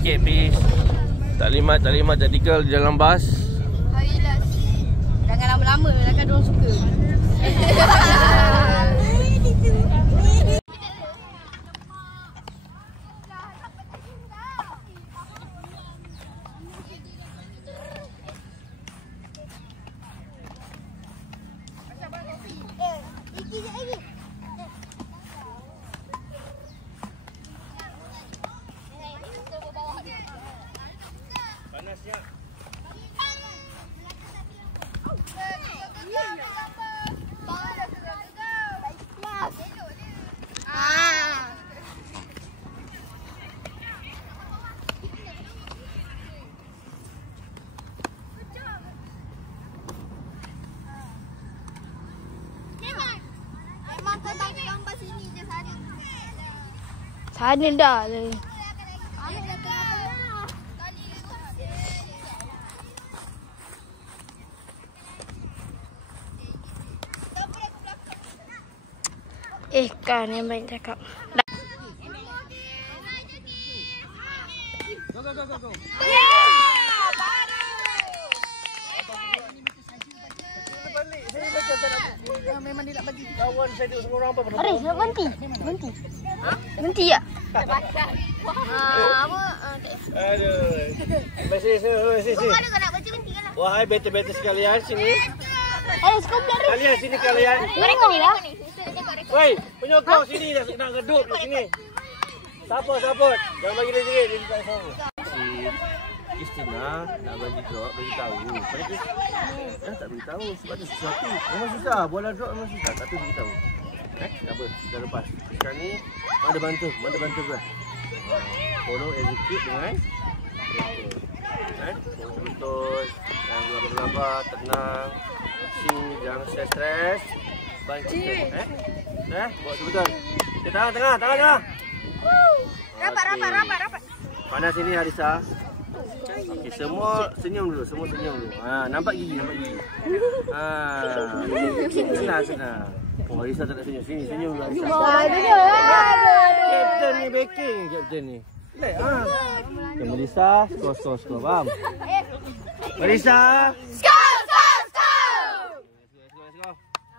sikit please. Taklimat tactical di dalam bas. Hari last. Jangan lama-lama lah kan diorang suka. Panasnya. Sana dah le. Kan yang baik cakap. Go. Memang dia nak bagi kawan saya duduk semua orang apa? Aris, nak berhenti. Berhenti ya? Apa? Aduh. Masih. Ada kau nak berhenti kan? Wahai bete-bete sekalian sini. Aris, kau belar. Kalian sini kalian. Mereka ni lah. Woi, penyokong sini nak geduk di sini. Support. Jangan bagi dia sikit, dia tak sama. Si Istina nak bagi drop, bagi tahu. Mereka tak beritahu sebab ada sesuatu. Memang susah, bola drop memang susah, tak tahu beritahu. Tak apa, dah lepas. Sekarang ni mana bantu gua. Follow, execute dengan betul-betul. Jangan gelabah-gelabah, tenang. Jangan stres. Bantu. Buat betul. Okey, tengah. Rapat. Mana sini Harisa? Okey, semua senyum dulu. Nampak gigi. Senang. Oh, Harisa tak nak senyum. Sini senyum dulu Harisa. Kapten ni backing kapten ni. Okay, Melissa, skor, faham? Melissa. Skor! Let's go.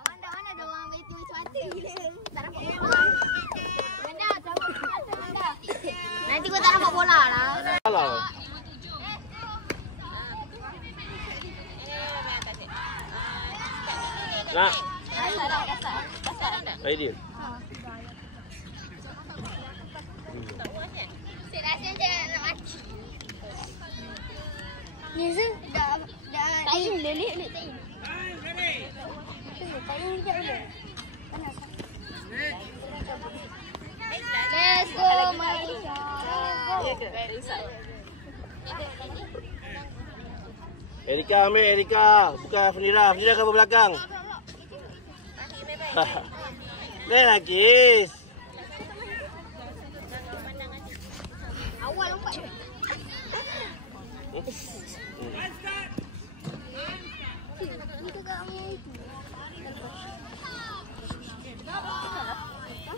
Mana ada orang waiting macam hati. Tak dapat bola. Nanti kau tak dapat bola lah. Salah. Nak. Kasar. Ideal. Saya rasa macam nak mati. Ni dah. Taim lelik taim. Taim sekejap dulu. Panas. Let's go, Malaysia. Erika ambil Erika. Bukan Fenira ke belakang. Dah lagi. Awal lompat.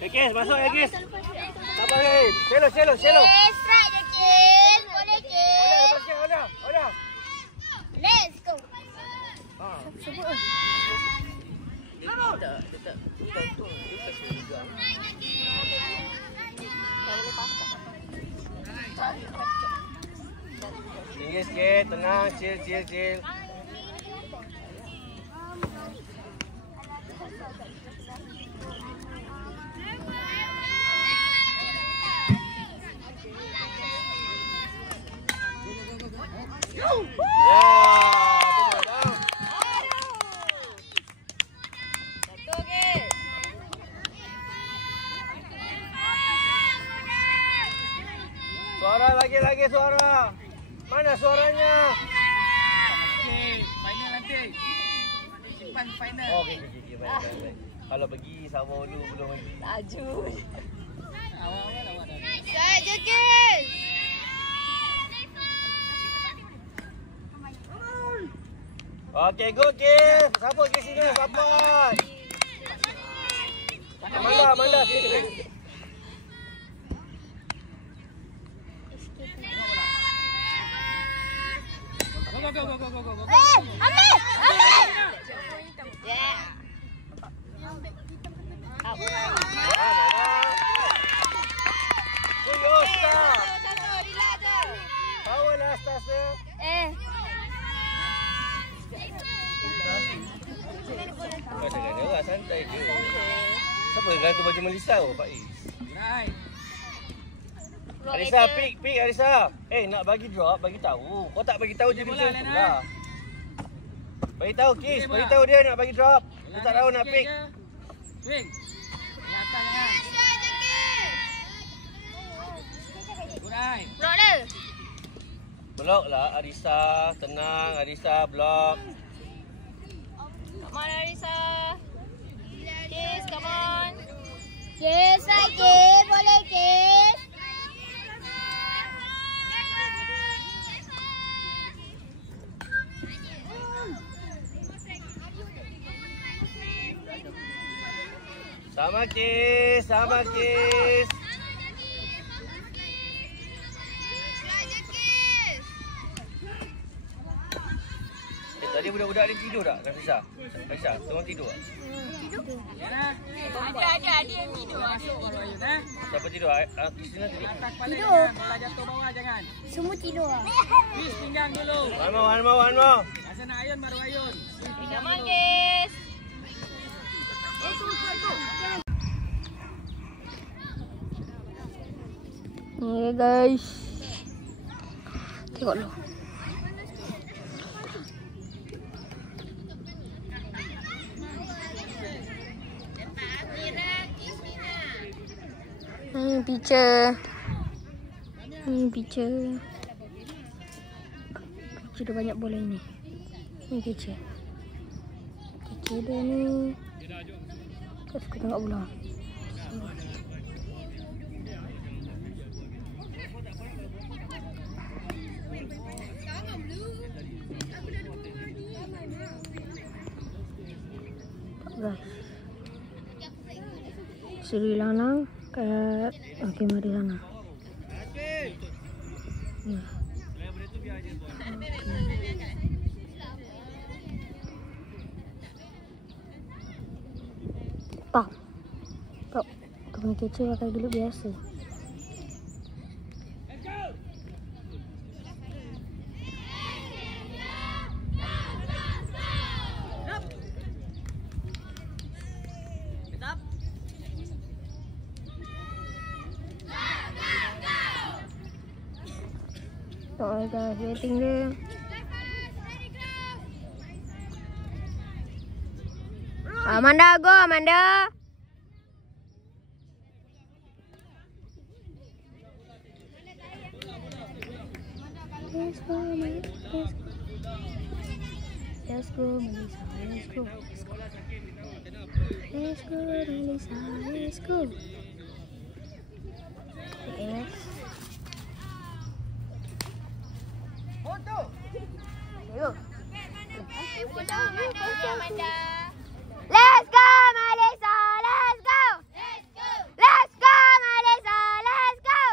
Ekis, masuk Ekis. Sabar Ekis. Selo. Strike je, Kis. Boleh, Kis. Olah. Let's go. Sebut. Tak. Tinggi sikit, tenang, chill. Suara lagi suara. Mana suaranya? Final nanti. Simpan final. Okey. Baik. Kalau pergi sama dulu belum lagi. Laju. Awal dah. Saja, Kis. Okey, go Kis. Support Kis sini, support. Manda sini. Ambil! Ambil! Yeah. Out. Serius tak? Power lah atas dia. Kau jangan dengar santai je. Siapa gantung baju Melissa tu, Pak Is? Right. Arisa, pick Arisa. Nak bagi drop, bagi tahu. Kau tak bagi tahu je macam tu lah. Bagi tahu Kiss, bagi tahu dia nak bagi drop. Dia tak tahu nak pick. Swing. Atas jangan. Right. Block dia. Blok lah Arisa, tenang Arisa, blok. Come on Arisa. Kiss, come on. Kiss lagi, boleh kiss. Sama Kiss, sama Kiss. Tadi budak-budak ni tidur tak, Nafisa? Nafisa, semua tidur tak? Tidur. Ada yang tidur. Masuk baru Ayun Siapa tidur? Kristina tidur? Atas kepala Tidur. jangan, kepala jatuh bawah jangan. Semua tidur. Please pinggang dulu. One more. Masa nak Ayun baru Ayun. Come on Kiss. Ni guys. Tengok dulu. Picture. Picture dah banyak bola ini. Ni picture dia ni. Kau suka tengok bola. Sri Lanang kat mari sana. Tak. Kau punya kecil pakai dulu biasa. Rồi guys, waiting dia. Amanda, go Amanda. Let's go, Melissa. Let's go, Melissa. Let's go. Let's go, Melissa. Let's go. Yes. Let's go, Melissa. Let's go. Let's go, Melissa. Let's go. Let's go, Melissa. Let's go.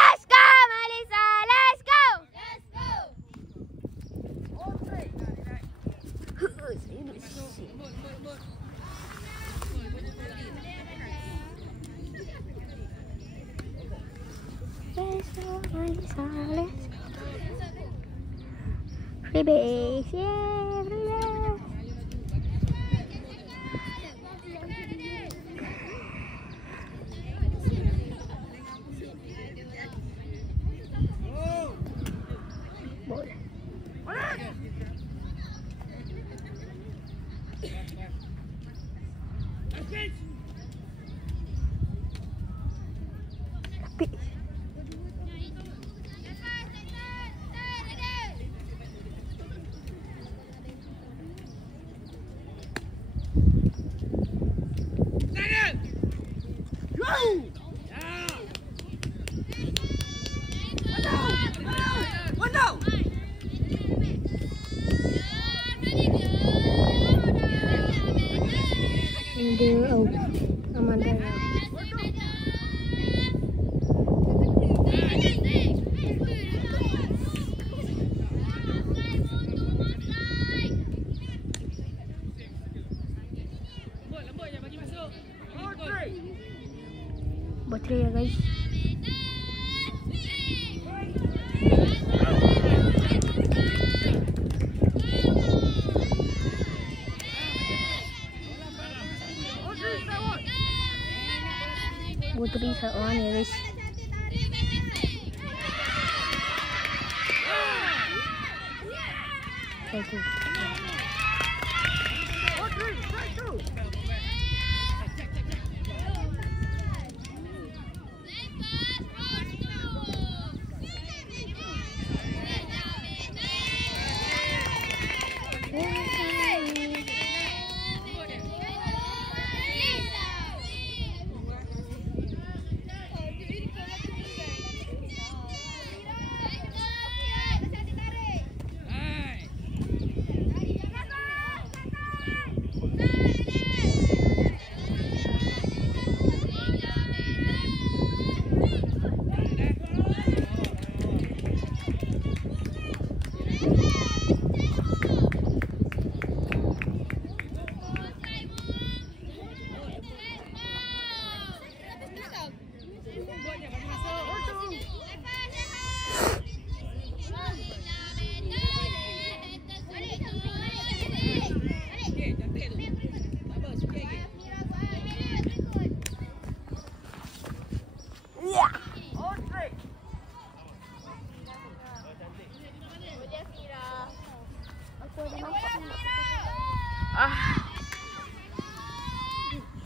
Let's go, Melissa. Let's go. Free base, yeah, free base. Boleh. Tapi dia Amanda. Putri seorang nyaris. Satu.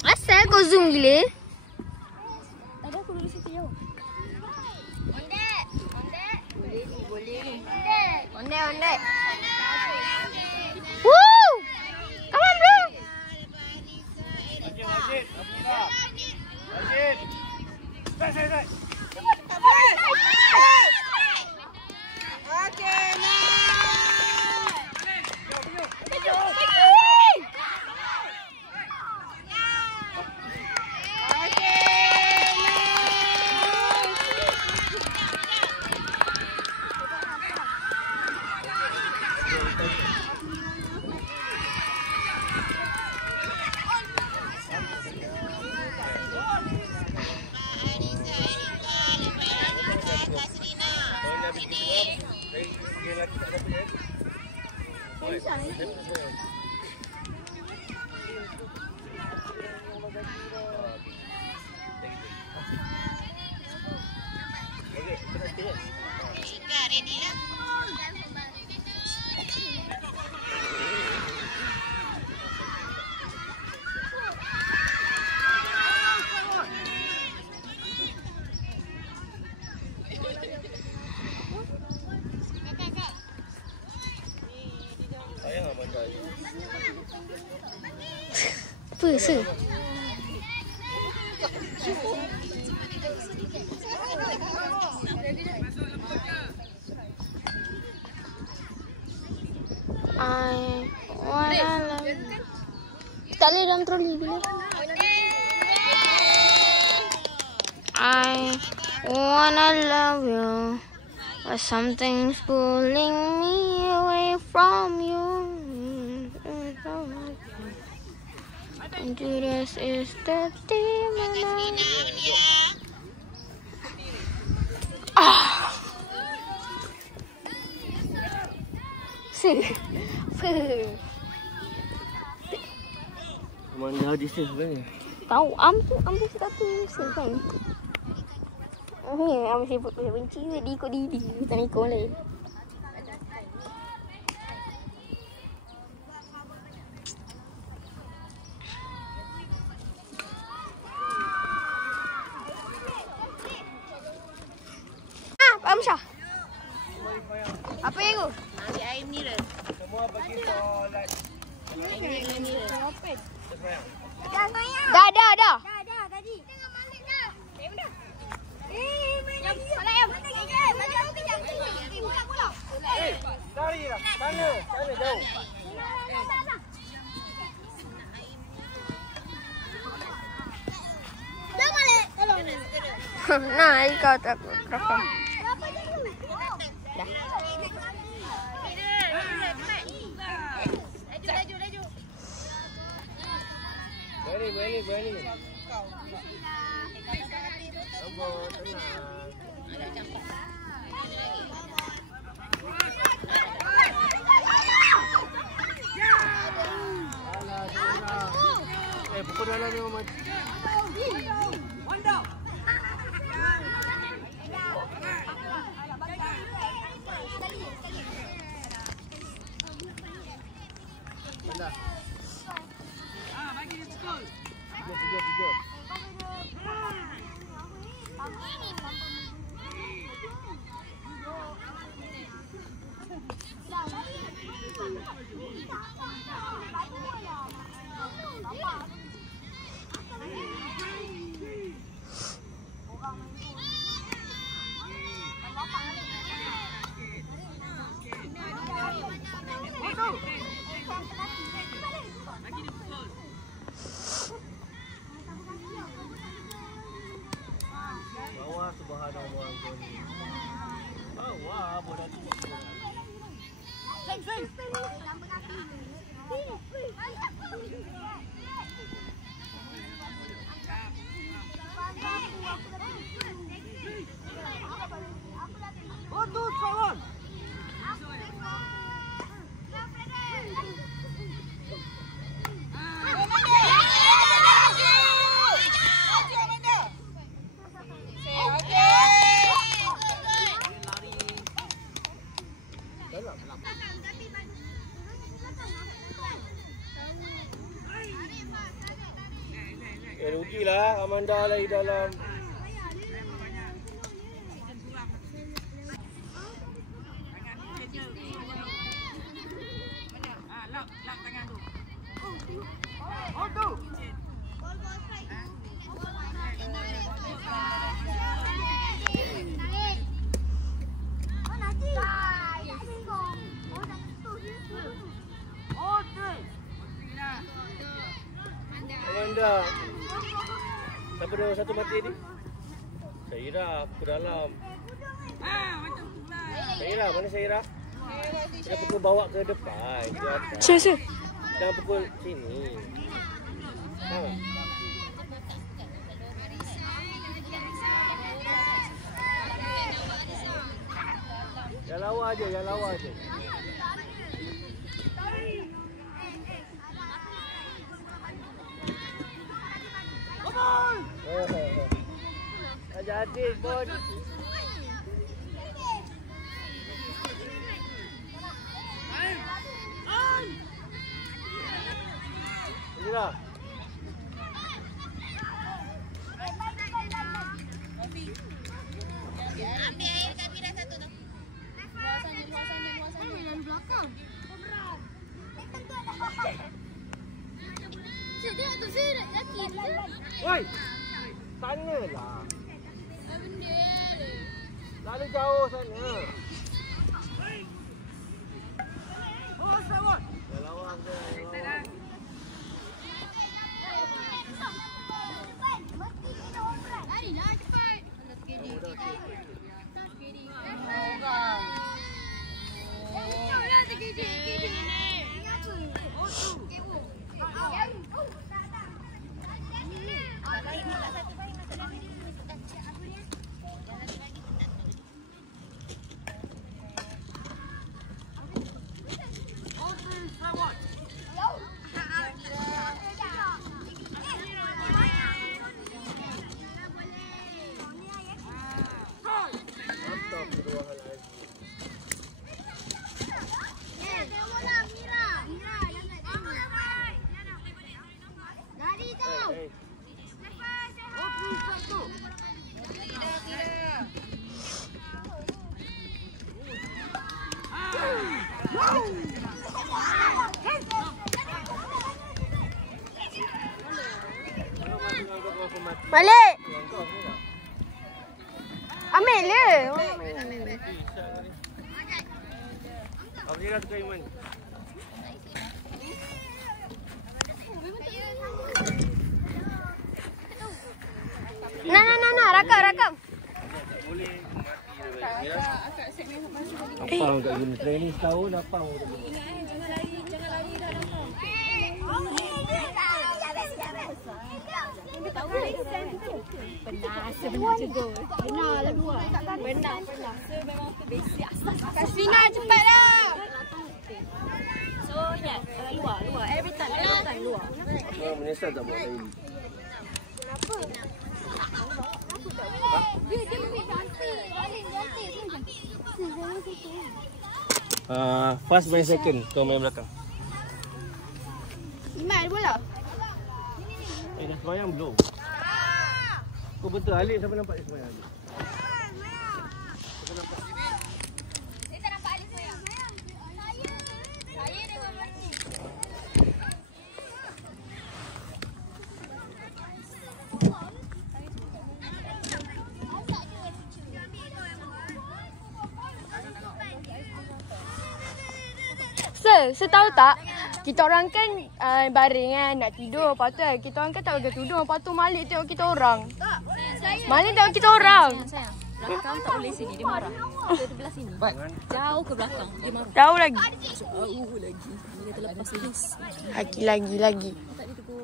Asal kau zoom gila? Ada aku duduk situ jauh. Ondek. Boleh ni, boleh ni. Ondek. Woo! Come on, bro. Wajib. Sai. Okey, Apa sih? Tak boleh dalam troli bila. I wanna love you, but something's pulling me away from you. And this is the demon. Mana hadis ni sebenarnya? Tahu ambil satu kan. Ni ambil sibuk benci dia ikut diri tak ikut lain. Amsyah. Apa yang tu? ambil air mineral. Semua bagi for like Air mineral. Dah. Dah tadi. Tengok malik dah. Dah. Yang solat yang. Bagi aku kejap. Buka pula. Cari lah. Sana jauh. Dah malik. Tolong. Nah, kau tak rekam. Laju. Berani. sabut. Tenang. Alah, tenang. Pukul dalam ni Muhammad. Mana? Bagi dia pukul. Tiga. Bawah subhanallah. Bawah bola tu. Sing. Kawan. Rugilah Amanda lagi dalam. Lap tangan tu. Oh tu. Amanda. Siapa nombor satu mati ni? Syairah, ke dalam. Syairah, mana Syairah? Dia pukul bawa ke depan, ke atas. Sure. Jangan pukul sini. Ha. Yang lawa je. Tak jadi pun. Inilah. Ambil air kat Mira satu tu. Muasannya dalam belakang. Sedih tu saya nak yakin. Woi. Tanyalah. Benda. Lalu jauh sana. Oh, sawat. Dah lawang dia. Larilah cepat. Balik. Ambil le. Abdillah tukar Iman. Nah, rakam. Boleh mati dah. Apa enggak guna training setahun apa mau tu? Jangan lari dah. Benar cegol. Benar lah dua. Benar. So memang tu basic asas. Kasina cepatlah. So ingat luar. Every time luar. Menyesal tak buat lagi. Kenapa? Dia lebih cantik. Paling cantik. First main second, kau main belakang. Iman bola. Dah semayang belum? Kau betul Alif sampai nampak dia semayang. Saya tak nampak Alif semayang. Saya dengan Marti. Sir tahu tak? Kita orang kan baring kan nak tidur. Lepas tu kita orang kan tak pakai tudung. Lepas tu Malik tengok kita orang. Malik tengok kita orang. Sayang, belakang tak boleh sini, dia marah. Dia belah sini. Jauh ke belakang, dia marah. Jauh lagi. Jauh lagi. Dia kata lepas habis. Lagi. Tak dia tegur.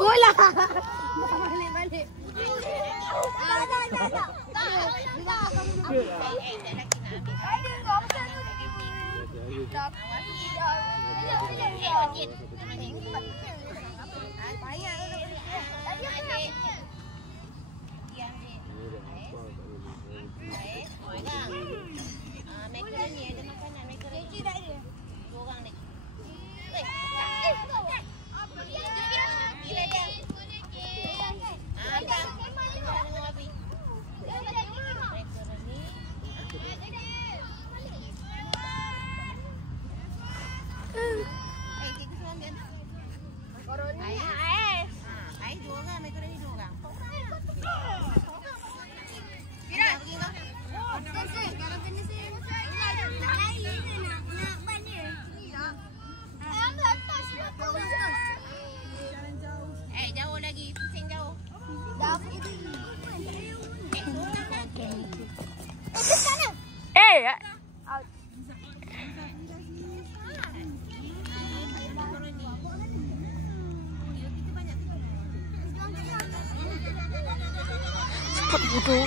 Bola. Balik. Jauh lagi, pusing jauh. Cepat bodoh.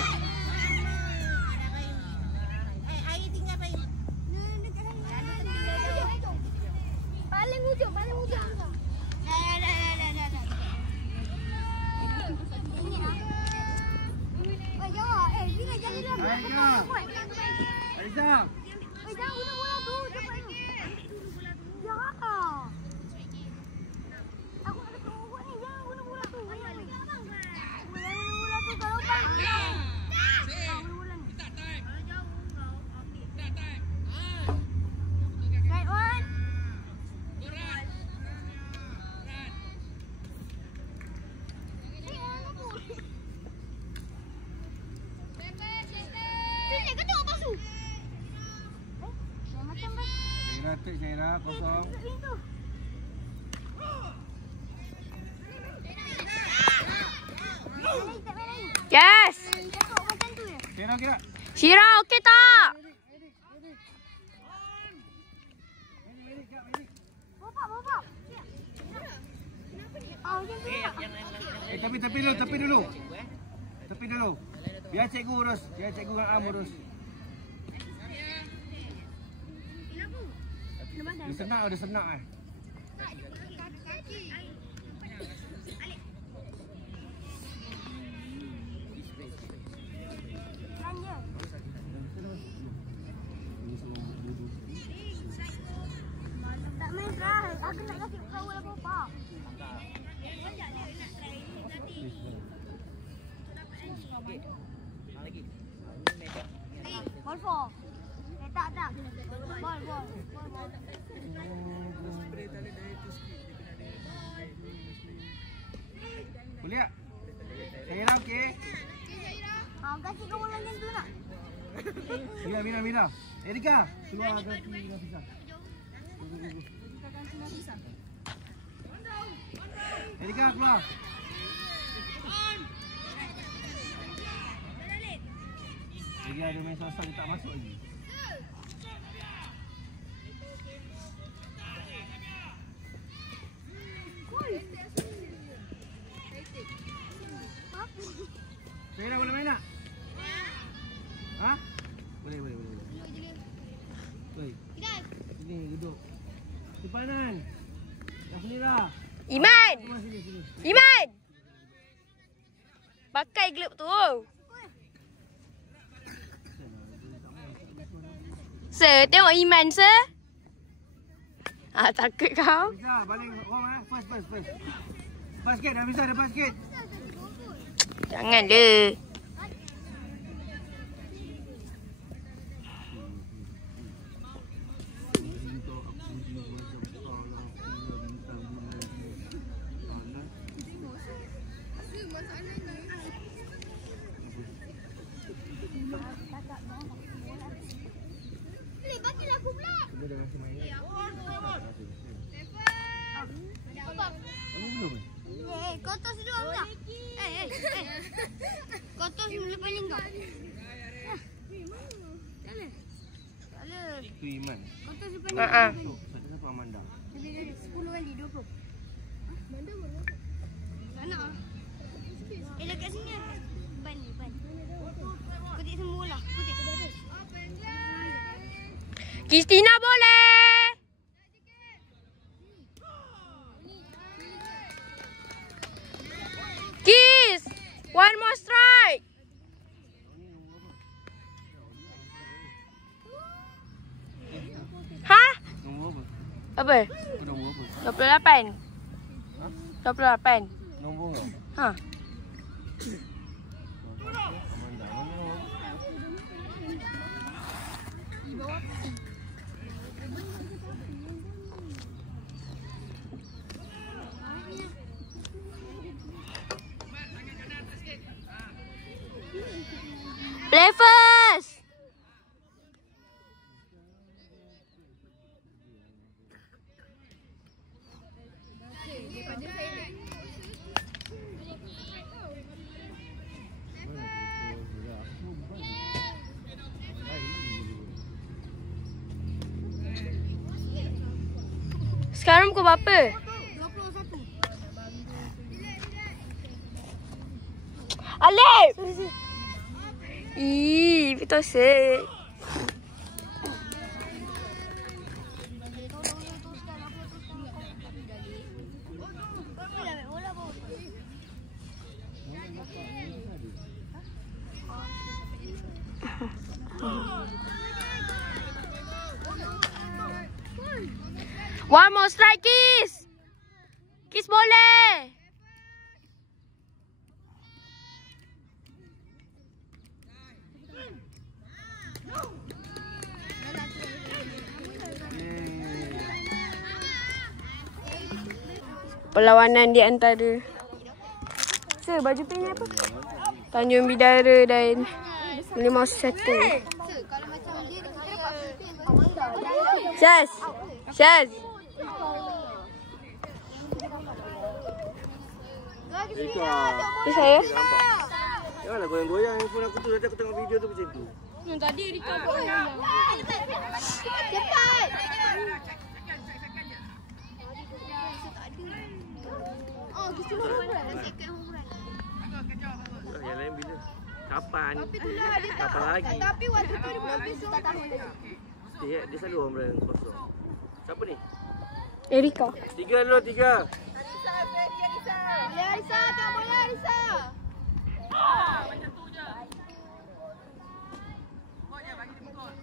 Air tinggal baik. Paling ujung. Dah. Aisyah. Jangan guna bola tu. Cepat tu. Jangan. Aku ada perut ni. Jangan guna bola tu. Jangan guna bola tu kalau bang. Guna bola ni. Right on. Syairah kosong. Yes. Kira. Syira okey tak? Bapak. Tepi dulu. Biar cikgu urus. Biar cikgu dengan Am urus. Dia senang eh. Tak main keras. Aku nak kasih kau apa-apa. Ball 4. Tak. Ball. Boleh tak? Syairah okey? Kasih kau bola macam tu nak. Mira. Erika, keluar ganti Nafisa. Erika keluar. Dia ada main sosok dia tak masuk lagi. Sinilah. Iman! Sini. Iman! Pakai glove tu. Sir, tengok Iman, sir. Takut kau. Bisa, balik home First. Lepas sikit, dah bisa depan sikit. Jangan le. Kotor sudah tak? Kotor sudah paling kau. Itu Iman. Kotor sudah paling. Saya siapa Amanda? 10 kali 20. Amanda mana? Sana. Dekat sini. Ban. Kutik semua lah. Kutik. Kristina boleh. Kiss. One more strike. Hah? Nombor apa? Apa? Kau nombor apa? 28. 28. Nombor kau? Ha. Amanda. Play first. Sekarang pukul berapa? 21. Alif! Ih, betul sih. One more strike, Kiss. Kiss boleh. Perlawanan di antara Sir, baju pink ni apa? Tanjung Bidara dan Limau Satu. Syaz! Syaz! Ini saya? Janganlah goyang-goyang handphone aku tu. Nanti aku tengok video tu macam tu. Tadi Rika goyang. Cepat! Oh, gitu lah. Yang lain bila? Kapan? Kapan lagi? Tapi waktu tu dia belum bisa tak tahu. Dia selalu orang yang kosong. Siapa ni? Erika. 3 dulu, 3. Arisa, tak boleh Arisa.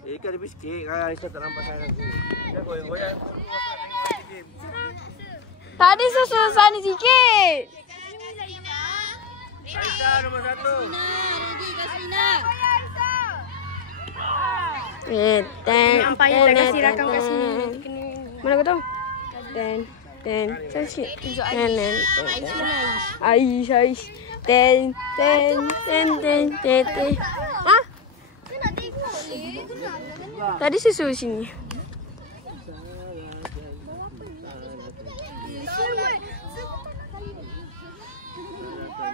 Erika lebih sikit. Aisyah tak nampak sangat aku. Dia goyang-goyang. Tadi susu sana sikit. Aisyah nombor 1. Umpire dah kasi rakam kat sini. Mana kau tahu? Sikit. Aish. Ten. Hah? Nak tengok ni. Tadi susu sini.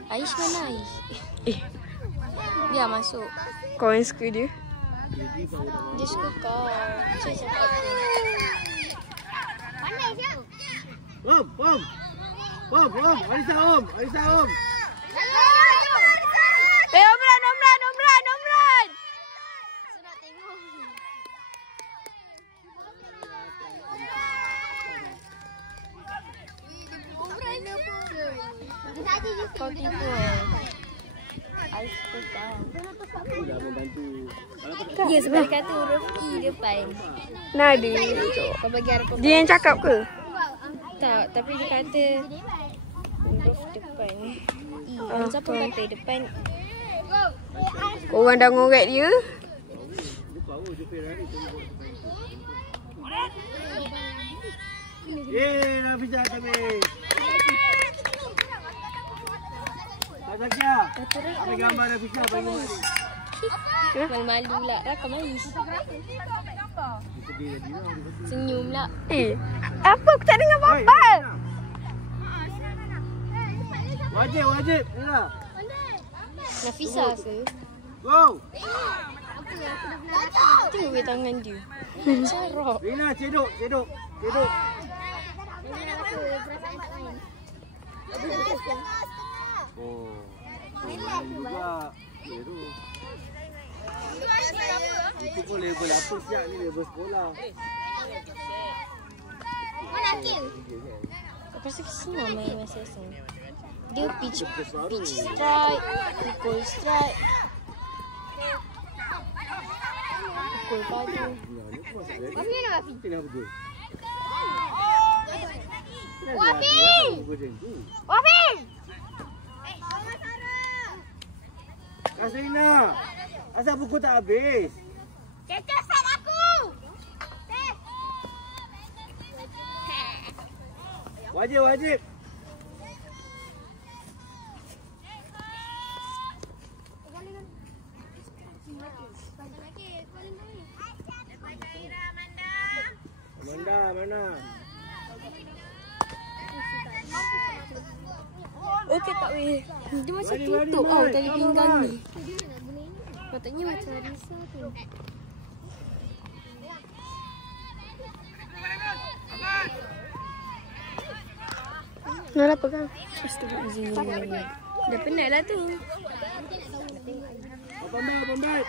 Aish mana Aish? Dia masuk. Kau yang suka dia? Dia suka kau. Macam cakap apa? Pandai siang. Om. Aisyah, Om. Omran. Saya nak tengok. Kau tipu I Dah membantu. Ya sebab dia kata huruf E depan. Nada. Kau bagi harap kau. Dia yang cakap ke? Tak, tapi dia kata huruf depan E. Siapa kata depan Korang dah ngorek dia. Yeay, Nafisa habis. Pak Zakia, ambil gambar Nafisa bagi mak. malu-malu pula. Rakam lagi. Senyum pula. Apa? Aku tak dengar apa-apa. Wajib. Nila. Nafisa ke? Go. Tengok tangan dia. Carok. Rina, cedok. Oh. Main juga. Ya tu. Itu pun level apa siap ni, level sekolah. Kau rasa senang main MSSN? Dia pitch strike, pukul strike, pukul pagi. Tengah betul. Wafi! Kasrina, asal buku tak habis? Cecah set aku! Wajib. Amanda, mana? Okey tak weh. Dia macam Mari, tutup mari. tali Come pinggang on. ni. Patutnya macam Arisa tu. Nak apa kan? Astagfirullahaladzim. Dah penat lah tu. Pembat.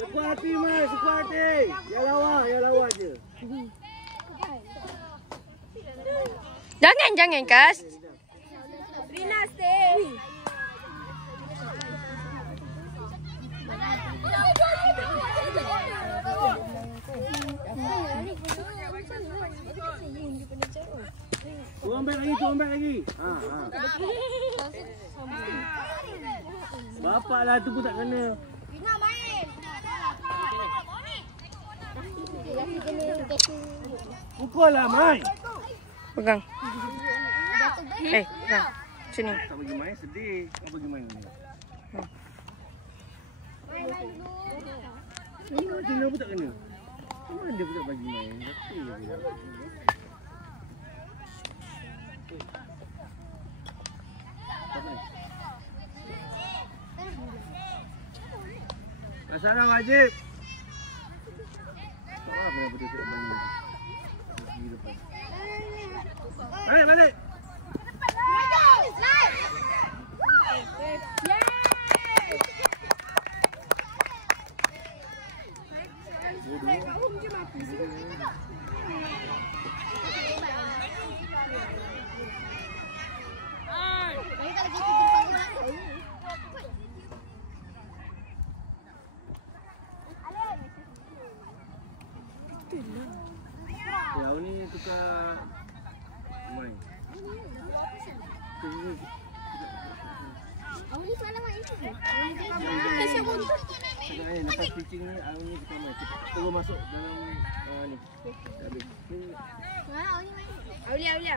Sekuat hati, Mas. Sekuat hati. Ya lawa je. Jangan Kas. Rina stay. Turun back lagi. Ha. Bapak lah tu pun tak kena. Pukul lah, Mai. Pegang. Pegang. Sini. Tak bagi main, sedih. Kau bagi main ni. Ini macam mana pun tak kena. Mana dia pun tak bagi main. Tapi dia. Masalah wajib. Oh, benar-benar tak main. Balik. Yang ni tukar main. Awak ni soalan mak ini. Sekarang lepas pitching ni, awak ni tukar main. Terus masuk dalam ni. Habis. Mana awak ni main? Aulia.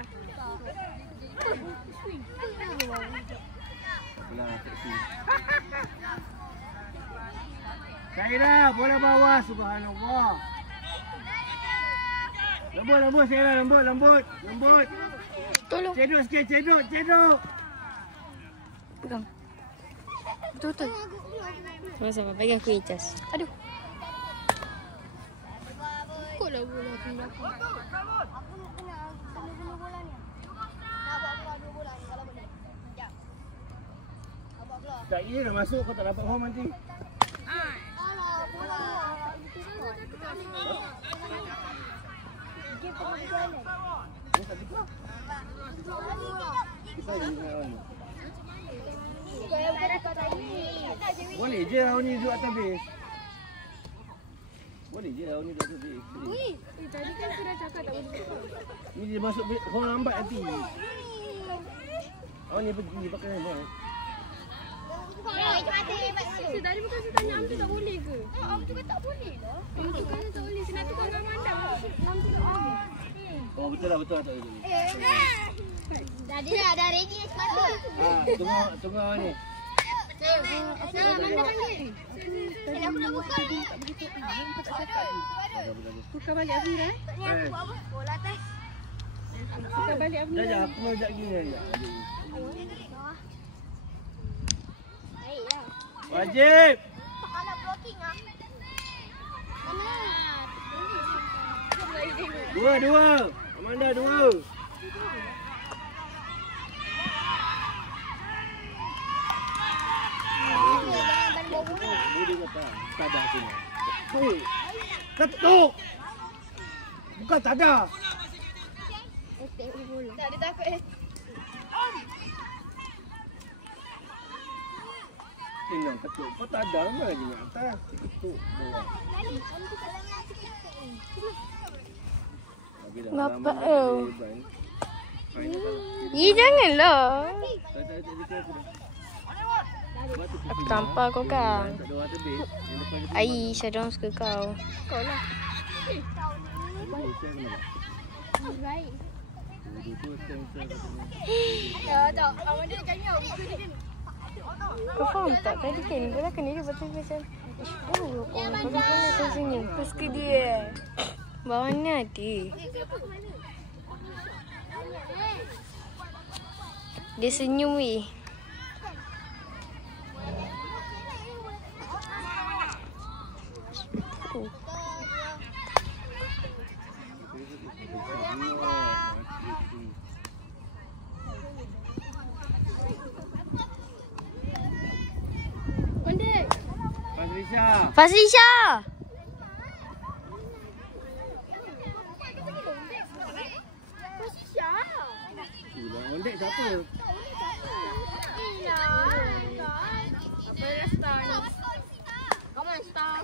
Apalah, seksi. Saira, bola bawah, subhanallah. Lembut, Saira, lembut. Tolong. Cedok sikit, cedok. Pegang. Betul. Sama-sama. Bagi aku ijaz. Aduh. Kok lah bola aku nak. Tak iya dah masuk, kau tak dapat home nanti. Boleh je Auni duduk atas base. Boleh je Auni duduk atas base. Tadi kan sudah cakap tak boleh. Ni dia masuk base, orang lambat nanti. Auni pergi pakai handphone. Tadi bukan saya tanya Am tu tak boleh ke? Am tu kan tak boleh lah. Am tu kan tak boleh. Senang tukar dengan Amanda. Am tu tak boleh. Oh betul lah tak boleh. Tadi dah ready sepatu. Tunggu Auni. Amanda panggil. Aku nak buka ni. Tukar balik Afira Bola atas. Tukar balik Afira. Dah aku mau ajak gini aja. Wajib. Kalau blocking ah. Dua. Amanda dua. Boleh kata. Tada sini. Tuh. Ketuk. Bukan tada. Tak ada takut Tengok ketuk. Kau tak ada mana lagi nak atas. Ketuk. Bapak janganlah. Aku tampar kau kan. Aisyah dong suka kau. Kau lah. Kau faham tak? Tadi kan bola kena dia betul macam orang kau senyum. Terus ke dia. Bawah ni ada. Dia senyum weh. Faslisha. Ondek siapa? Apa dia star ni? Come on star.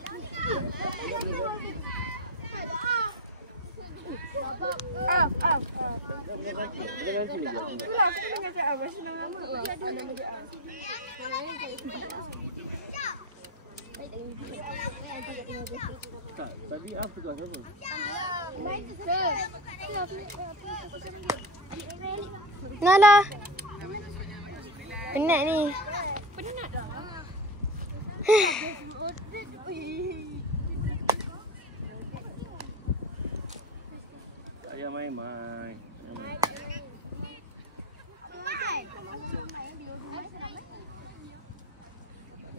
Tak, tadi apa tugas apa? Nala. Penat ni. Penat dah. Tak payah main-main.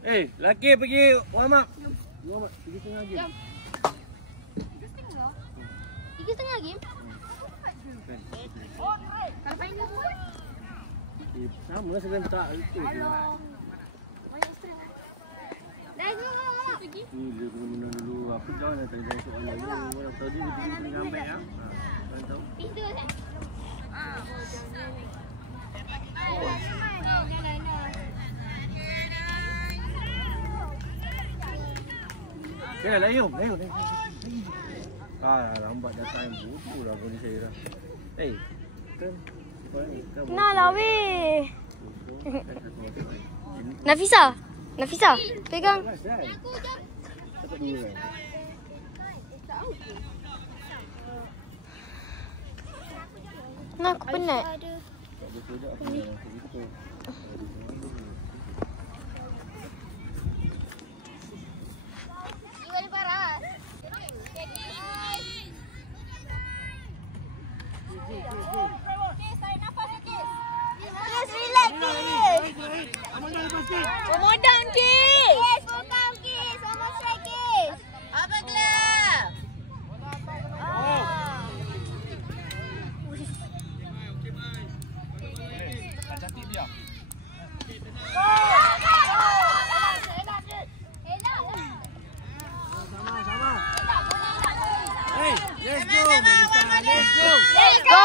Lelaki pergi warm up. Warm up, 3.5 game. 3.5 game? Kalau final pun. Sama sebelum tak itu. Ni dia kena dulu. Apa jangan nak tanya soalan lagi. Orang tahu dia pergi dengan baik ah. Kau tahu? Pintu kan? Layu. Lambat datang bodoh lah kau ni saya dah. Kan. Nala weh. Nafisa, pegang. Dapat dua kan? Nah, aku penat. Tak betul dah apa yang aku ikut. Modern kiss. Yes, welcome kiss. Almost like kiss. Apa gelap? Cantik dia. Sama. Let's go. Let's go. Let's go.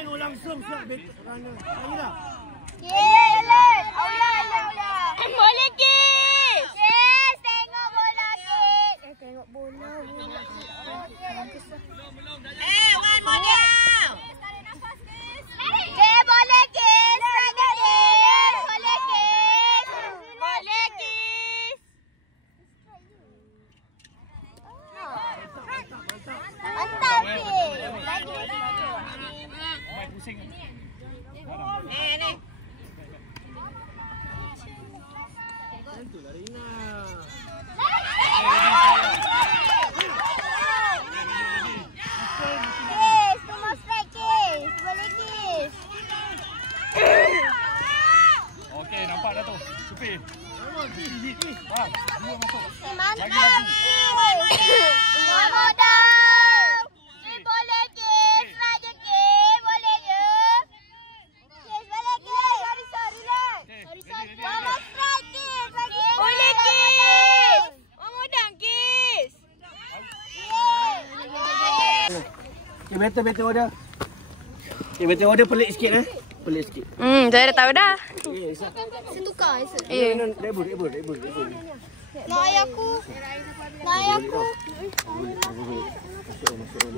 tengok langsung surat kerana. Lagi dah. Yes, Aulia. Boleh Kis. Yes, tengok bola Kis. Tengok bola. One more down. Kis, boleh Kis. Boleh Kis. Boleh Kis. Mantap Kis. Lagi. Ni. Itulah Rina. Kis, semua strike Kis. Boleh Kis. Okey, nampak dah tu. Supi. Ha, dua masuk. Mantap Kis. Selamat down. Kis boleh Kis. Raja Kis. Boleh je. Kis boleh Kis. Sorry. Selamat strike Kis. Lagi. Boleh Kis. One more down Kis. Okay, better order. Okay, better order pelik sikit Pelik sikit. Saya dah tahu dah. Okay, Saya tukar. Rebel. Nak ayahku.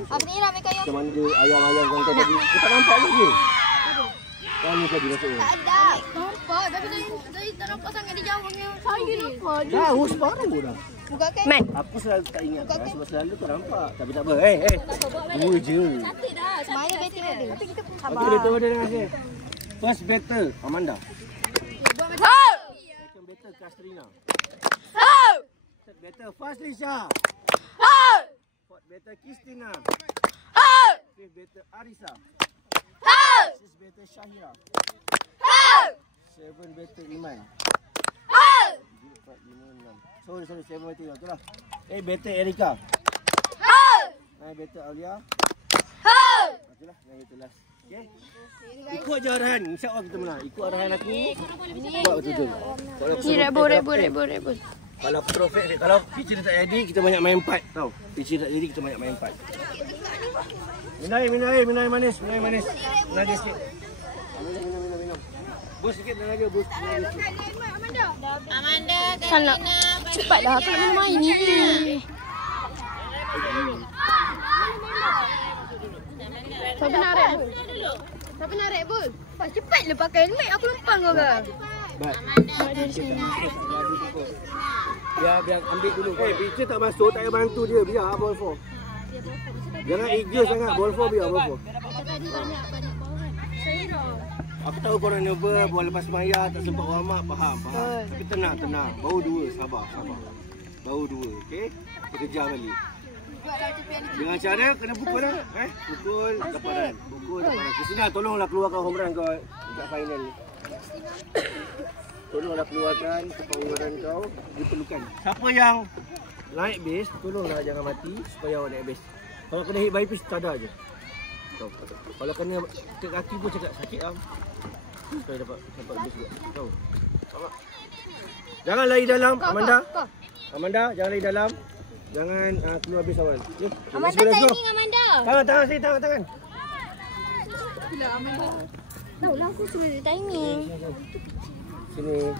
Apa ni ramai kayu? Macam mana dia ayam-ayam kau tadi. Dia tak nampak lagi. Yang ni tadi masuk. Tak ada. Nampak. Tapi tadi tak nampak sangat dia jauh. Saya nampak. Jauh separuh dah. Buka kan? Man. Aku selalu tak ingat kan. Sebab selalu kau nampak. Tapi tak apa. Dua je. Mana batting order? Okey, better order dengan saya. First batter, Amanda. Oh! Second batter, Kastrina. Oh! Third batter, Faslisha. Oh! Fourth batter, Kristina. Oh! Fifth batter, Arisa. Oh! Sixth batter, Syahira. Oh! Seven batter, Iman. Oh! 4, 5, 6. Sorry, 7 batter. Betul lah. 8 batter, Erika. Oh! 9 batter, Aulia. Oh! Itulah, yang itu last. Okay? Ikut je arahan. InsyaAllah kita menang. Ikut arahan aku. Buat betul-betul. Rebel. Kalau perfect, kalau pitcher tak jadi, kita banyak main 4 tau. Pitcher tak jadi, kita banyak main 4. Minum manis. Naga sikit. Minum. Bos sikit naga, bos. Amanda, Sana. Cepatlah aku nak minum air ni. Siapa nak Red Bull? Pak cepatlah pakai helmet. Aku lupa kau ke? Biar ambil dulu. Pitcher tak masuk, tak payah bantu dia. Biar ball 4. Jangan eager sangat. Ball 4 biar ball 4. Aku tahu korang nervous, bola lepas maya tak sempat warm up, faham. Tapi tenang. Baru 2, sabar. Baru 2, okey? Kita kejar balik. Dengan cara kena pukul dah. Pukul laparan. Kristina, tolonglah keluarkan home run kau dekat final ni. Tolonglah keluarkan kepoweran kau, diperlukan. Siapa yang naik base, tolonglah jangan mati supaya awak naik base. Kalau kena hit by pitch, sadar je. Kalau kena ke kaki pun cakap sakit am. Supaya dapat base juga. Tahu. Jangan lari dalam, Amanda, jangan lari dalam. Jangan keluar habis awal. Amanda timing Amanda. Tangan sini, tangan. Tahu lah aku suruh dia timing. Sini.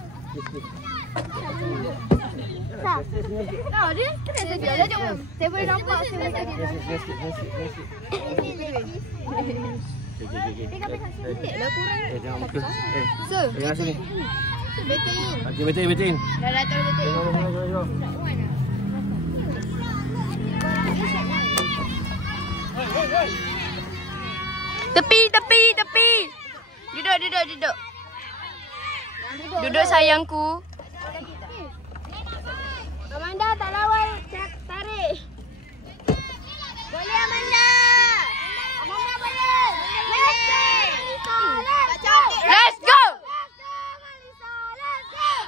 Tahu dia stress saja. Dia jom. Saya boleh nampak semua tadi. Jangan muka. Sir. Jangan sini. Betain. Okey, betain. Dah tahu betain. Jom. Tepi. Duduk. Duduk sayangku. Amanda tak lawan. Tarik. Boleh Amanda. Amanda boleh. Let's go.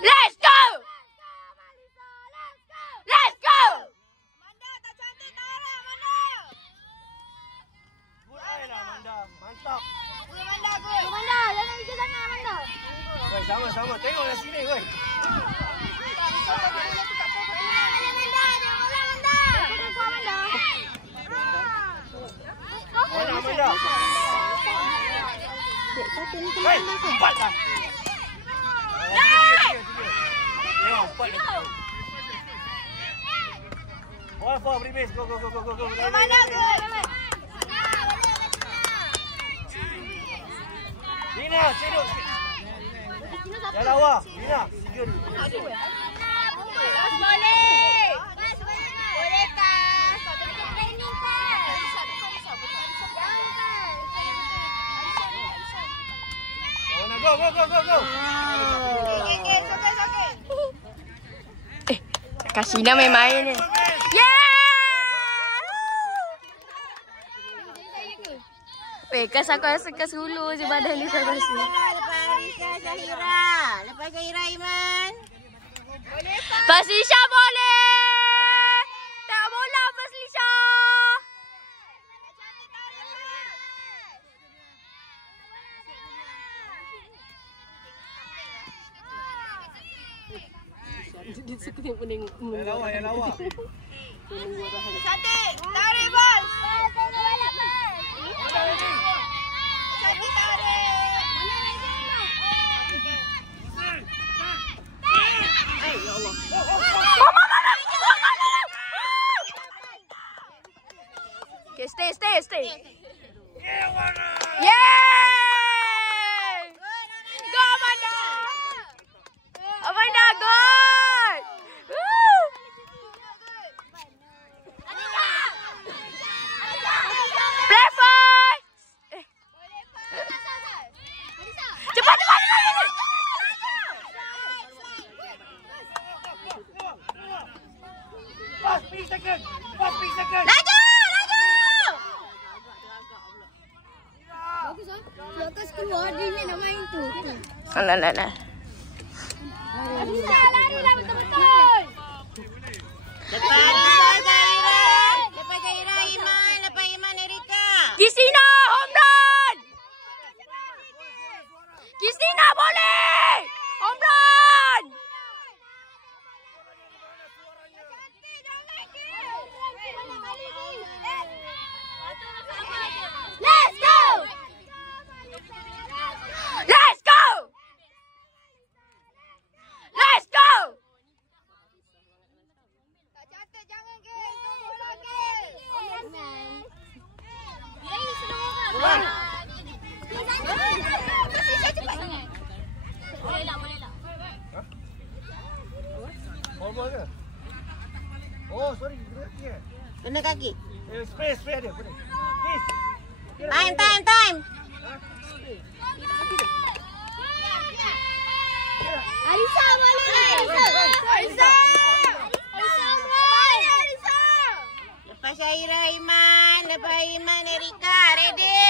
Let's go. Let's go. Amanda tak cantik tarik Amanda. Good eye lah Amanda. Mantap. Amanda, jangan ikut sangat Amanda. Woi, sama. Tengoklah sini, woi. Amanda. Hei, 4 dah. Tengok, 4 dah. Four, beri base. Go. Mana gol? Lina, cedok. Jalan awak. Lina, 3 dulu. Boleh. Bolehkah? Go. Kasih nama main ni. Kas aku rasa kas hulu je badan ni saya rasa. Lepas Arisa, Syahira. Lepas Syahira, Iman. Faslisha boleh. Tak bola Faslisha. Dia suka tengok menengok. Yang lawa. Cantik. Tarik bol. Cantik tarik. Ya Allah. Okay, stay. Yeah! Go Amanda. Amanda, good. Woo! Play fight. Cepat. Fast 3 second. Laju. Bagus keluar dia ni nak main tu. Alah. Arisa, larilah betul-betul. Lepas Syahira, Iman. Lepas Iman, Erika. Kistina, home run. Kistina boleh. Home run. Let's go. Tak cantik jangan gel. Tunggu gel. Ball ke? Oh, sorry. Kena kaki. Spray ada. Time. Arisa boleh. Arisa. Lepas Syahira, Iman. Lepas Iman, Erika. Ready.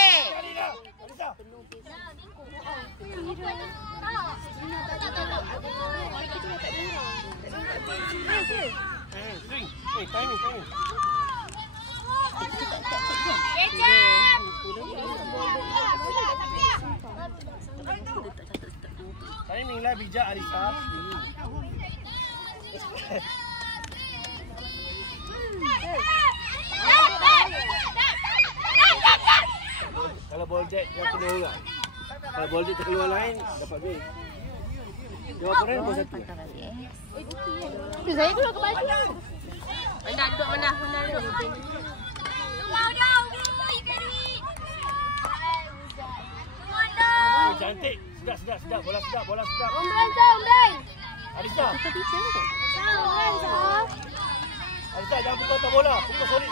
Timing. Timing lah bijak Arisa. Kalau ball jack dia keluar orang. Kalau ball jack keluar lain dapat gol. Jawab orang ball satu. Saya keluar ke baju. Mana duduk mana? Cantik. Sedap. Bola sedap. Ombrang. Arisa. Arisa jangan pukul atas bola. Pukul solid.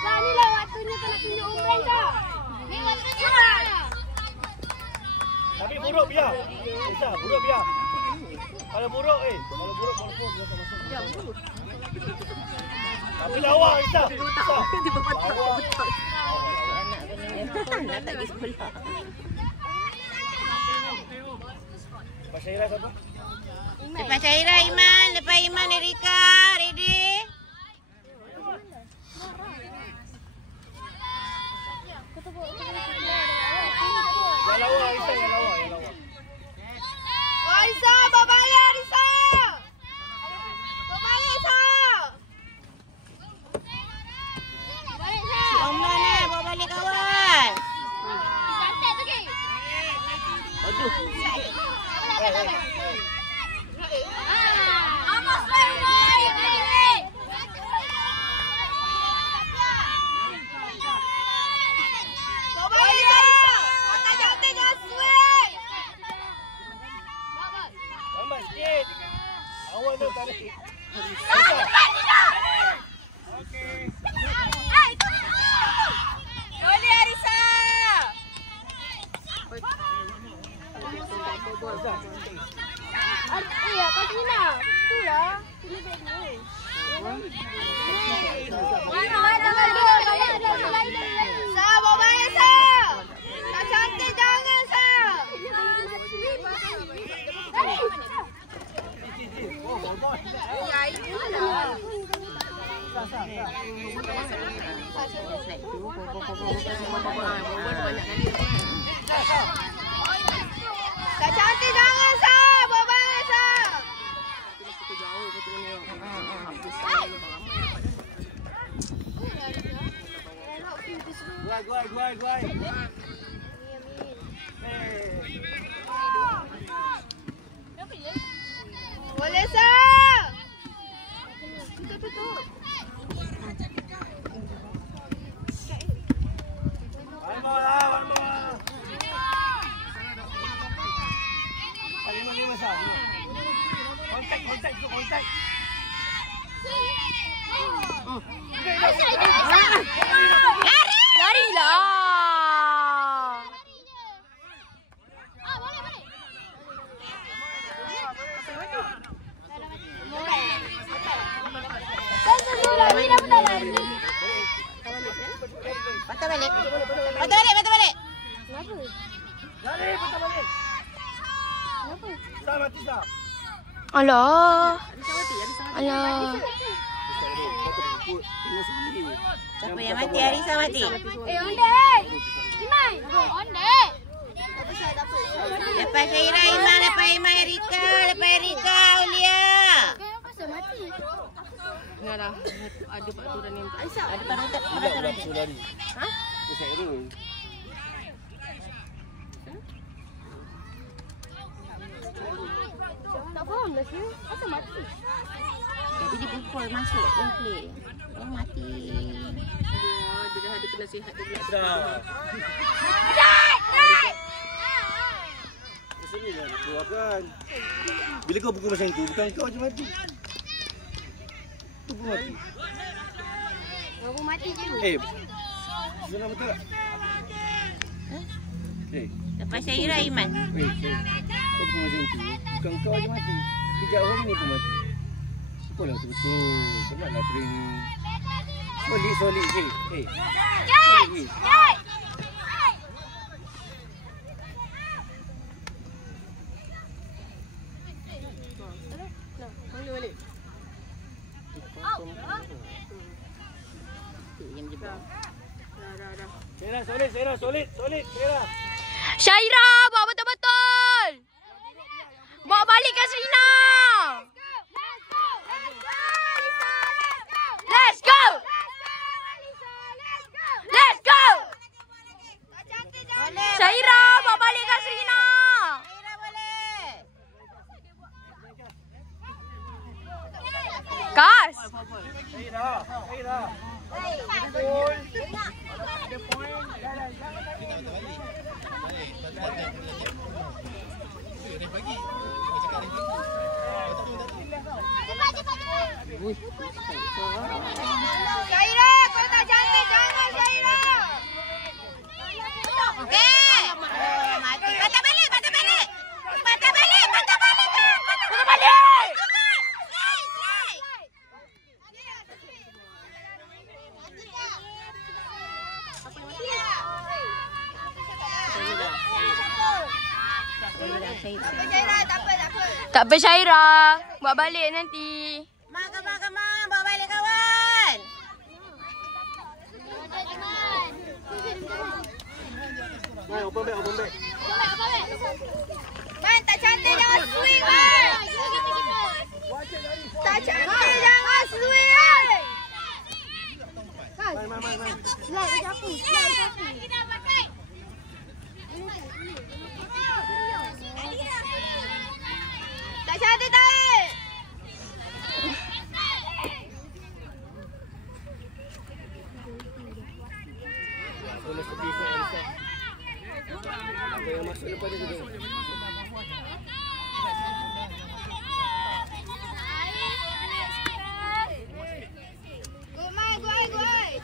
Ni lah waktunya kena tunjuk ombrang tak? Ni waktunya. Tapi buruk biar. Arisa, buruk biar. Kalau buruk bola pun biasa masuk. Ya, buruk. Tapi lawa Arisa. Lawa. Nak tak pergi sekolah. Lepas Syahira siapa? Lepas Syahira, Iman. Lepas Iman, Erika. Ready. Yang lawa Arisa, yang lawa. Arisa, berbalik Arisa. Si Omran bawa balik kawan. Cantik tu ke? Tak cantik jangan sah. Buat banyak sah. Guai. Boleh sah. Tutup. One more. Lima sah. Kontak. Larilah. Patah balik. Lari, patah balik. Sah mati sah. Alah. Siapa yang mati? Arisa mati. Onde. Iman. Onde. Lepas Syaira Iman, lepas Iman Erika, Aulia. Enggak dah. Ada peraturan yang tak. Ada peraturan. Lari. Ha? Syaira. Tak faham lah sih. Asal mati? Jadi dia pukul masuk yang play. Orang mati. Dia dah ada penasihat dia pula. Dah. Sini dah keluarkan. Bila kau pukul macam tu, bukan kau je mati. Tu pun mati. Kau pun mati je. Senang betul tak? Lepas Syaira Iman. Kau pukul macam tu, bukan kau je mati. Kejap orang ni pun mati. Sekolah betul-betul. Penatlah training. Solid. Solid. Balik. Syaira, solid. Syaira. Syaira, buat betul-betul. Bawa balik ke Serina. Let's go. Syaira, bawa balik ke Serina. Syaira boleh. Kas. Syaira. Syaira, kau tak cantik, jangan Syaira. Okey. Mati. Patah balik. Tak apa Syaira, buat balik nanti. Mak, bawa balik kawan. Open back. Man, tak cantik jangan sweet, man. Tak cantik jangan sweet. Main. Slide sapu. Tak cantik tak? Boleh sedih Alisa. Ada yang masuk lepas dia juga. Guai.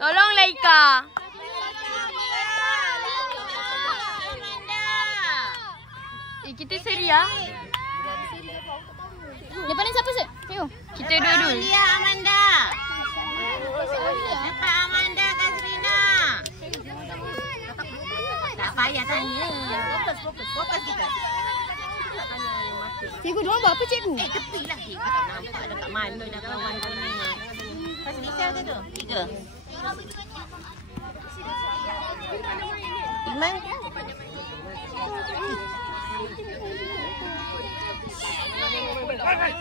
Tolonglah Ika. Kita seri ya. Depan ni siapa, Sir? Tengok. Kita dua-dua. Aulia Amanda. Dapat Amanda Kasrina. Tak payah tanya. Fokus kita. Cikgu, diorang buat apa, cikgu? Tepi lah. Tak nampak dah kat mana dah kawan kau ni. Kasrina ke tu? 3. Iman. Lari!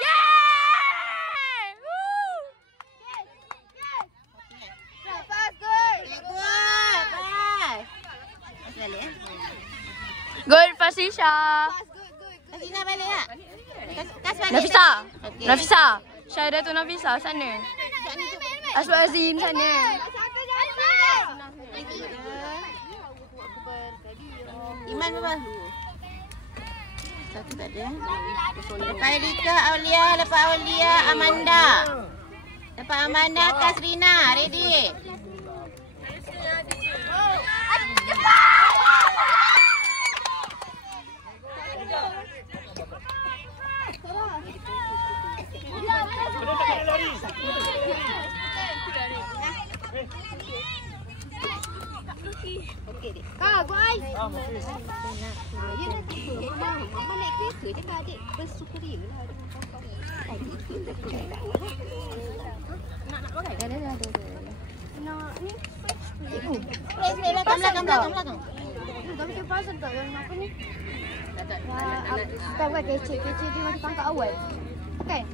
Yeay! Woo! Gol Fasisha. Kasrina balik tak? Kas balik. Nafisa. Okey. Nafisa. Syahadatul Nafisa sana. Asma Azim sana. Iman berapa? Satu tak ada. Lepas Erika, Aulia. Lepas Aulia, Amanda. Lepas Amanda, Kasrina. Ready? Kak, guys. Ya nanti Mama naik kereta je kak adik. Bersukaria lah. Nak ni. Belakang. Tapi dia pasal tak yang apa ni? Tahu kan kecil dia macam pangkat awal. Kan?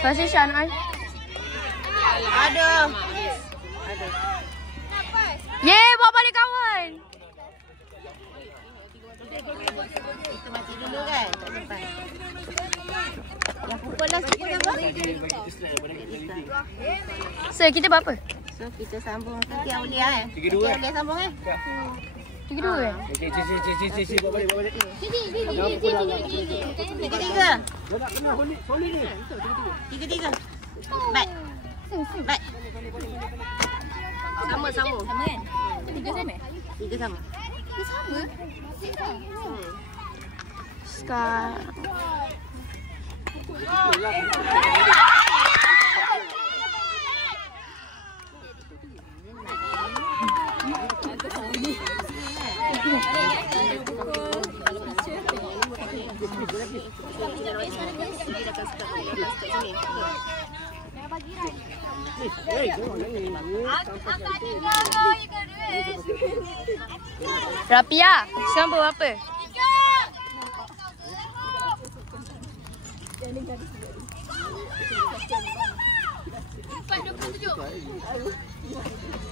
Fasisha nak. Aduh. Yeay, bawa balik kawan. Itu mati dulu kan? Tak sempat. Yang pukul lah sikit apa? Sir, kita buat apa? So kita sambung nanti Aulia kan? 3-2 kan? Aulia sambung kan? 3-2 kan? Cik, bawa balik. 3-3. Kau nak kena solid ni. 3-3. Baik. Baik. Sama kan? 3 sama. Sekarang. Rapia, sekarang bawa apa?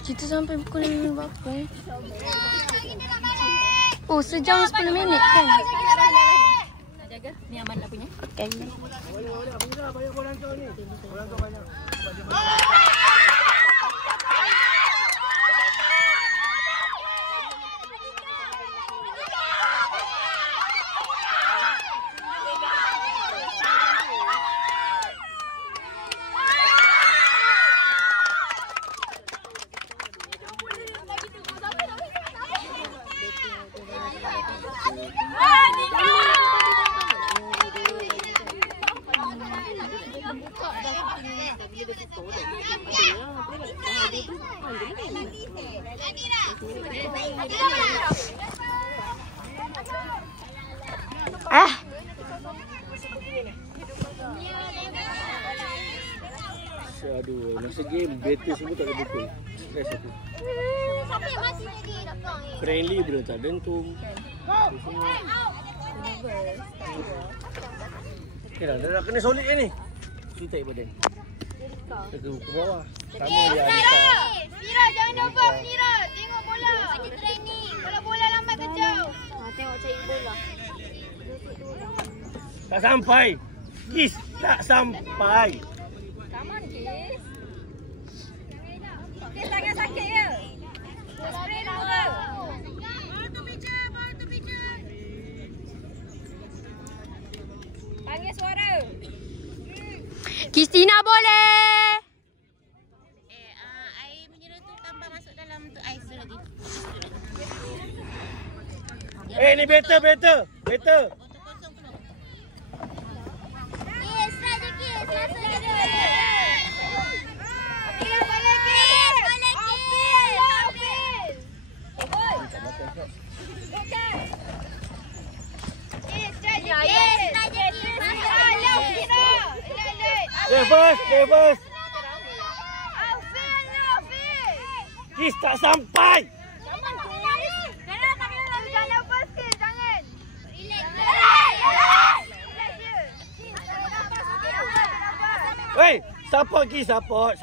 Kita sampai pukul 5 berapa eh? Oh, sejam 10 minit kan? Nak jaga. Ni Amanda punya. Okey. Aduh, masa game battle semua tak ada betul. Stress aku. Sampai masih lagi datang. Friendly bro, tak dentum. Okay dah nak kena solid ni. Sutai badan. Ke bawah. Sama dia Alisa. Mira, jangan dobang Mira. Tengok bola. Kita training. Kalau bola lambat kejauh. Tengok cari bola. Tak sampai. Kis, tak sampai. Tangan sakit ya? Spray dulu. Panggil suara. Kristina boleh. Ni better. Stay first. Kis tak sampai. Wei, support Kis, support.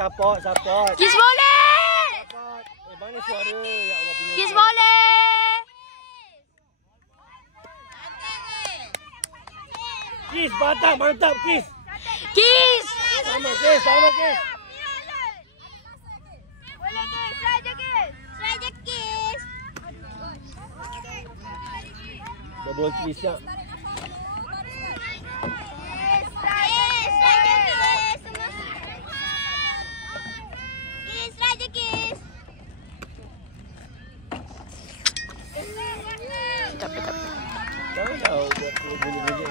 Kis boleh. Mana suara? Ya Allah punya. Kis boleh. Kis mantap Kis. Kis. Sama Kis. Boleh Kis, saja Kis. Double Kis ya. Tahu buat bunyi-bunyi.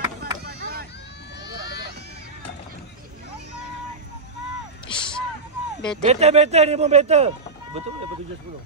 Better ni pun better. Betul dapat 7-10.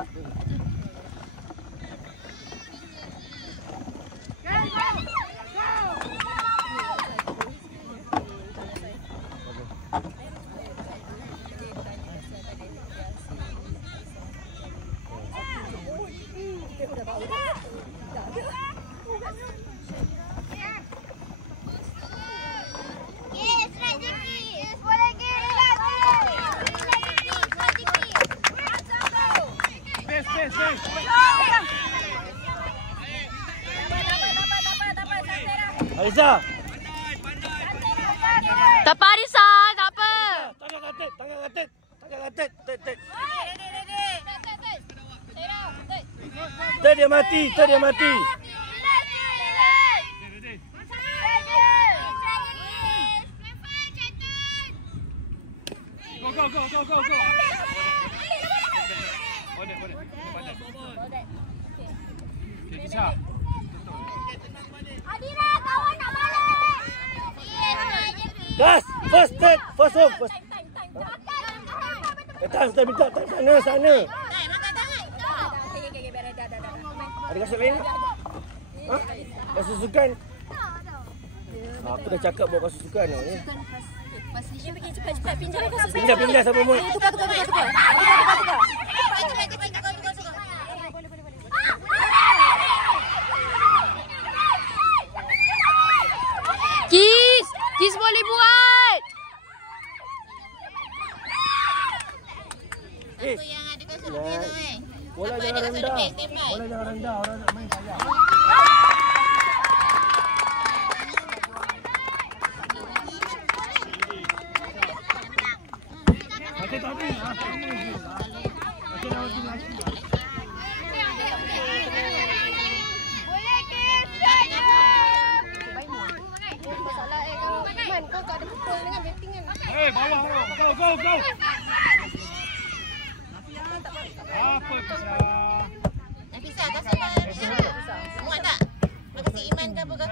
Aiza. Tak apa Arisa, tak apa. Tangan katet. Dia mati. Go. Boleh. Okay, Kisha. Adira, kawan nak balik. Gas, first home. Kita minta sana. Ada kasut lain? Ha? Kasut sukan? Aku dah cakap bawa kasut sukan tau ni. Cepat pinjam. Pinjam sama Mut. Tukar. Kis boleh buat. Satu yang ada kasut lebih tu Bola jangan rendah. Orang nak main sayang. Bawah. Go. Apa Kisha? Nak pisah kasut dah. Muat tak? Nak kasih Iman ke apa ke?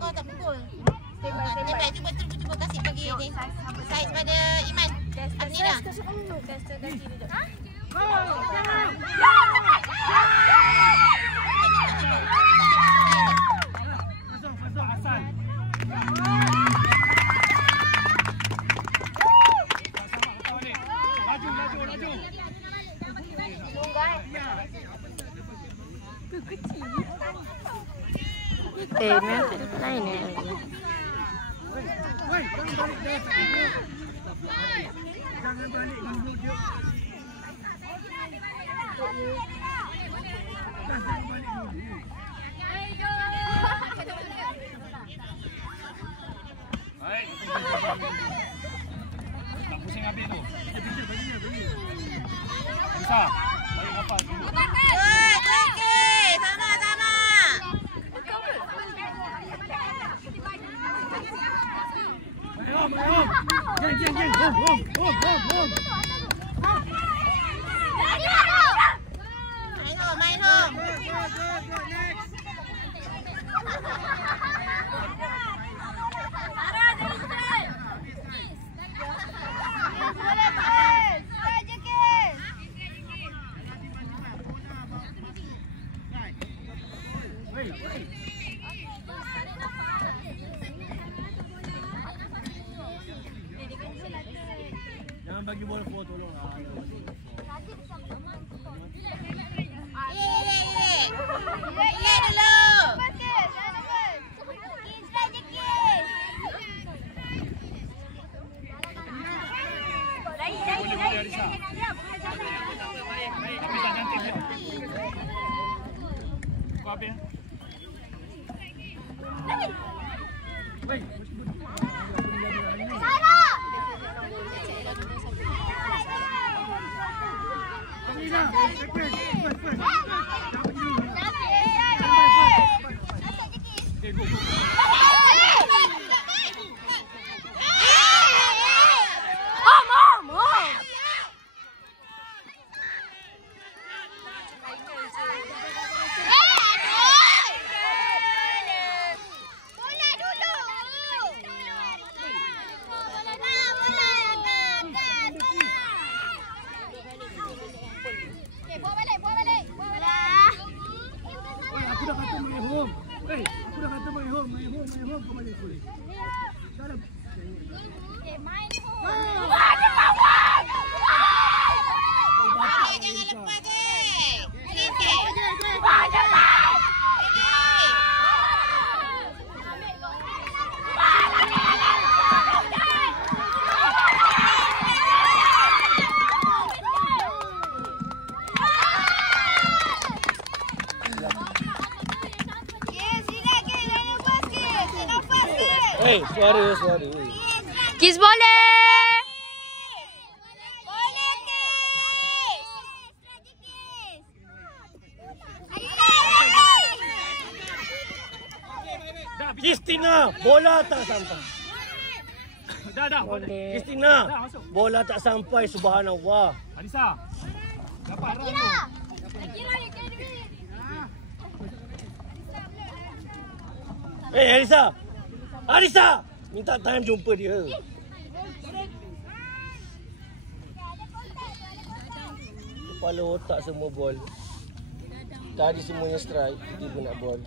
Kau tak pukul. Cepat cuba kasih bagi ni. Saiz pada Iman. Afnina. Asal. Laju. Lain ni. Jangan balik dulu dia. Baik. Tak pusing habis tu. Kisha, bagi apa dulu? Okey. Sama. Jeng. Home. Main home. Go, next. habis. Suara. Kiss boleh. Kristina, bola tak sampai. Dah. Boleh. Kristina, bola tak sampai, subhanallah. Anissa. Dapat run tu. Arisa, minta time jumpa dia. Kepala otak semua bol. Tadi semuanya strike, tiba nak bol.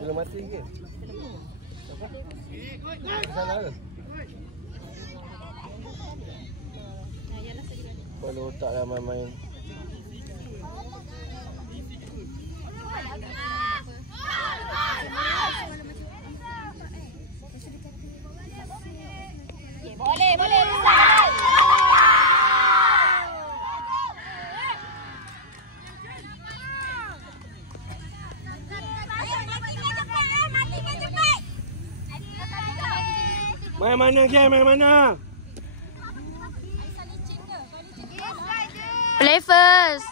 Belum mati ke? Sana ke? Kepala otak lah main-main. Boleh. Main mana? Play first.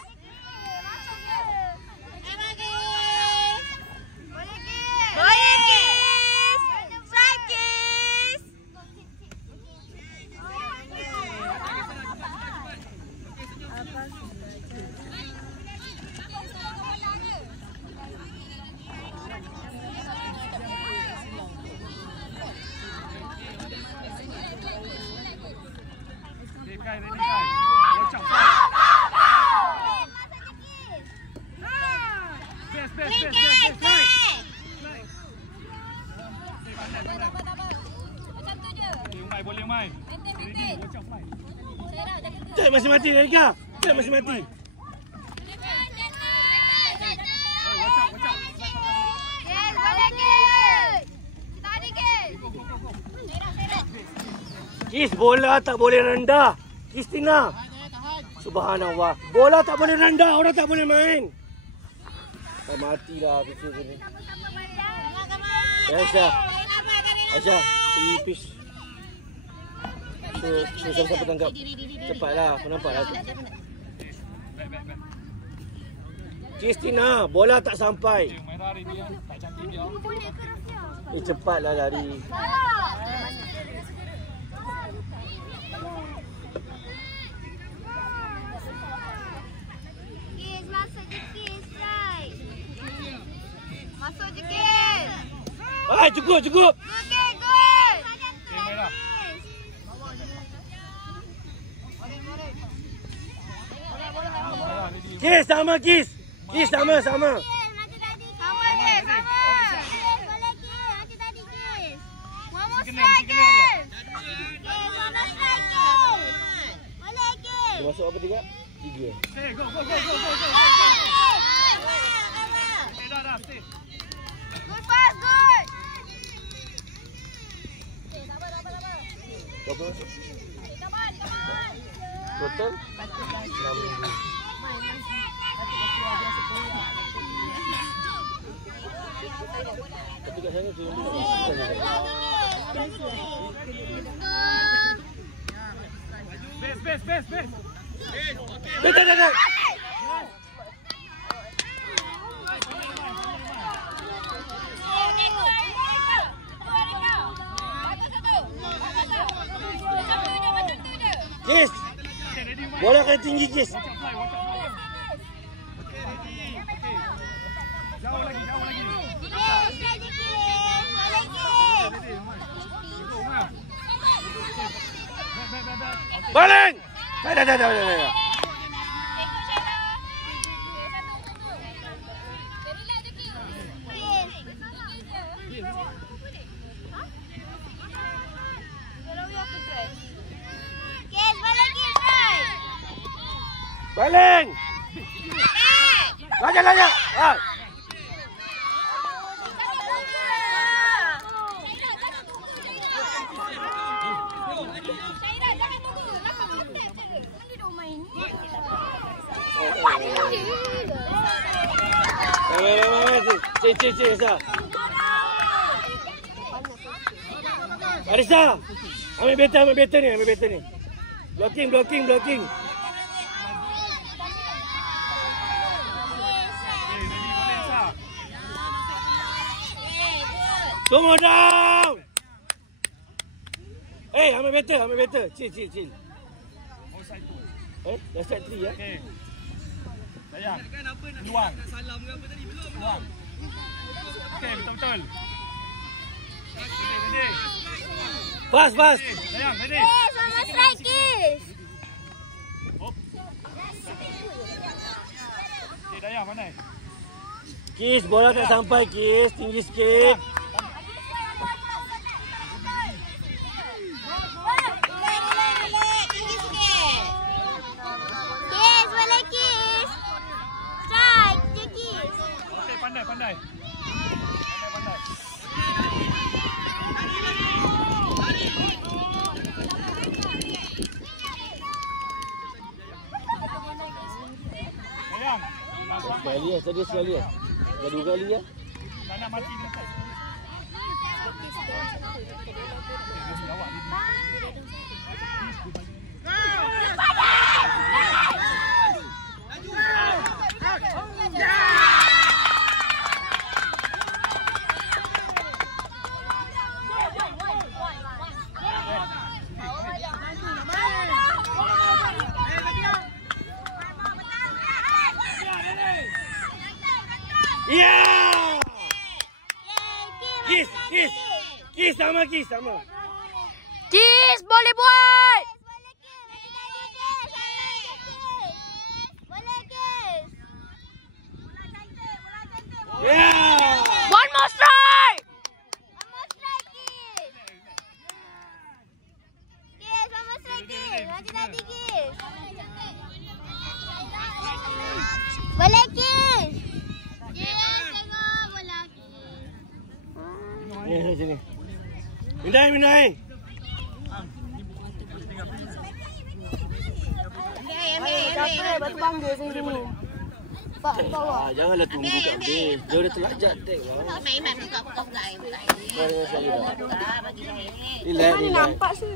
Boleh main. Cek masih mati Erika. Cek masih mati. Kis, bola tak boleh rendah. Kristina. Subhanallah. Bola tak boleh rendah, orang tak boleh main. Tak matilah kecil ni. Aisyah, tipis. Siapa tangkap. Cepatlah, kau nampaklah. Kristina, bola tak sampai. Cepatlah lari. Masuk je, Kis. Hai, cukup. Good. Kis, sama Kis. Kis, sama. Sama, Kis. Sama. Boleh, Kis. Macam tadi, Kis. One more strike, Kis. Boleh, Kis. Masuk apa juga? 3. Go. Dah, stay. Good pass, good. Kau masuk. Come on. Total 6 minggu. Tapi kat sana tu Best. Dah. Kis. Bola kena tinggi, Kis. Jauh lagi. Baling! Dah. Baling! Lajak. Ah. Cik, Arisa. Arisa, ambil better ni. Blocking. Semua down. Ambil better. Chill. Dah set 3 ya. Okey. Sayang. Peluang. Okey, betul. Ready. Fast. Sayang, ready. Sama strike, Kis. Okey, Dayang mana? Kis, bola tak sampai, Kis. Tinggi sikit. Tinggi sikit. Kis, boleh Kis. Strike je, Kis. Okey, pandai. Sayang. Sekali ya, tadi sekali ya. Dah 2 kali ya. Tak nak mati dengan saya. Ya! Kis sama. Kis, boleh buat. Boleh, Kis. Ya! One more strike. Kis, one more strike, Kis. Macam tadi, Kis. Boleh, Kis. Tengok bola, Kis. Ni sini. Minai. Ambil. Batu panggil sini. Pak, bawah. Janganlah tunggu kat base. Dia dah terlajak tek. Iman buka. Buka. Bagi saya. Relax. Nampak sih.